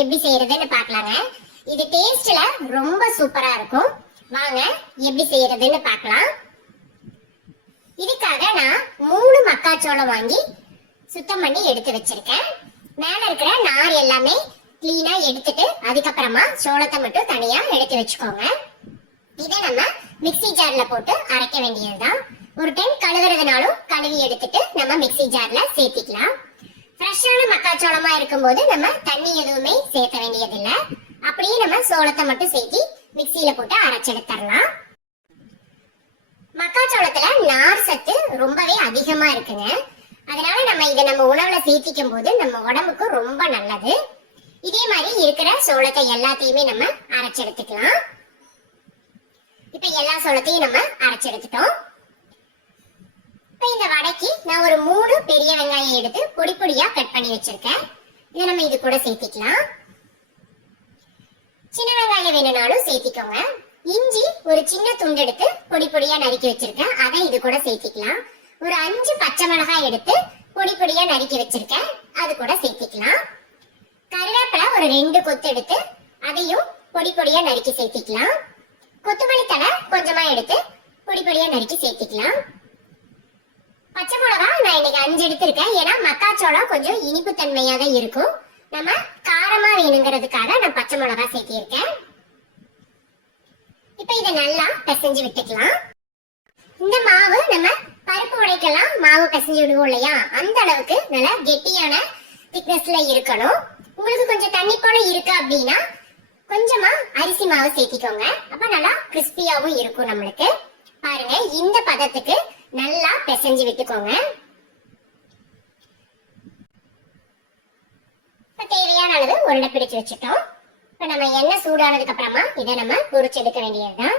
எப்படி செய்யறதுன்னு பார்க்கலாங்க. இது டேஸ்ட்ல ரொம்ப சூப்பரா இருக்கும். வாங்க எப்படி செய்யறதுன்னு பார்க்கலாம். இதுக்காக நான் மூணு மக்காச்சோளம் வாங்கி சுத்தம் பண்ணி எடுத்து வச்சிருக்கேன். மேல இருக்கிற நார் எல்லாமே கிளீனா எடுத்துட்டு அதுக்கப்புறமா சோளத்தை மட்டும் தனியா எடுத்து வச்சுக்கோங்க. இதை நம்ம மிக்ஸி ஜார்ல போட்டு அரைக்க வேண்டியதுதான். ஒரு டைம் கழுவுறதுனாலும் கழுவி எடுத்துட்டு நம்ம மிக்ஸி ஜார்ல சேர்த்திக்கலாம். ஃப்ரெஷ்ஷான மக்காச்சோளமா இருக்கும்போது நம்ம தண்ணி எதுவுமே சேர்க்க வேண்டியதில்லை. அப்படியே நம்ம சோளத்தை மட்டும் சேர்த்தி மிக்ஸியில போட்டு அரைச்செடுத்துடலாம் மக்காச்சோளத்துல நார் சத்து ரொம்பவே அதிகமா இருக்குங்க. அதனால நம்ம இதை நம்ம உணவுல சேர்த்திக்கும் போது நம்ம உடம்புக்கு ரொம்ப நல்லது. இதே மாதிரி இருக்கிற சோளத்தை எல்லாத்தையுமே நம்ம அரைச்செடுத்துக்கலாம் இப்ப எல்லா சோளத்தையும் நம்ம அரைச்செடுத்துட்டோம் இப்ப இந்த வடைக்கு நான் ஒரு மூணு பெரிய வெங்காயம் எடுத்து பொடி பொடியா கட் பண்ணி வச்சிருக்கேன். இதை நம்ம இது கூட சேர்த்திக்கலாம். சின்ன வெங்காயம் வேணும்னாலும் சேர்த்திக்கோங்க. இஞ்சி ஒரு சின்ன துண்டு எடுத்து பொடி பொடியா நறுக்கி வச்சிருக்கேன். அதை இது கூட சேர்த்திக்கலாம். ஒரு அஞ்சு பச்சை மிளகாய் எடுத்து பொடி பொடியா நறுக்கி வச்சிருக்கேன். அது கூட சேர்த்திக்கலாம். கருவேப்பிலை ஒரு ரெண்டு கொத்து எடுத்து அதையும் பொடி பொடியா நறுக்கி சேர்த்திக்கலாம். கொத்தமல்லி தழை கொஞ்சமா எடுத்து பொடி பொடியா நறுக்கி சேர்த்திக்கலாம். பச்சை மிளகா நான் இன்னைக்கு அஞ்சு எடுத்திருக்கேன். ஏன்னா மக்காச்சோளம் கொஞ்சம் இனிப்பு தன்மையாக இருக்கும். நம்ம காரமா வேணுங்கிறதுக்காக நான் பச்சை மிளகா சேர்த்திருக்கேன். இப்ப இதை நல்லா பிசைஞ்சு விட்டுக்கலாம். இந்த மாவு நம்ம பருப்பு உடைக்கெல்லாம் மாவு பிசைஞ்சு விடுவோம் இல்லையா? அந்த அளவுக்கு நல்லா கெட்டியான திக்னஸ்ல இருக்கணும். உங்களுக்கு கொஞ்சம் தண்ணி போல இருக்கு அப்படின்னா கொஞ்சமா அரிசி மாவு சேர்த்திக்கோங்க. அப்ப நல்லா கிறிஸ்பியாவும் இருக்கும் நம்மளுக்கு. பாருங்க இந்த பதத்துக்கு நல்லா பிசைஞ்சு விட்டுக்கோங்க. தேவையான அளவு உருண்டை பிடிச்சு வச்சுட்டோம். இப்ப நம்ம எண்ணெய் சூடானதுக்கு அப்புறமா இதை நம்ம பொரிச்சு எடுக்க வேண்டியதுதான்.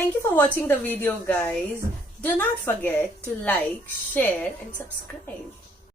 Thank you for watching the video guys. Do not forget to like, share and subscribe.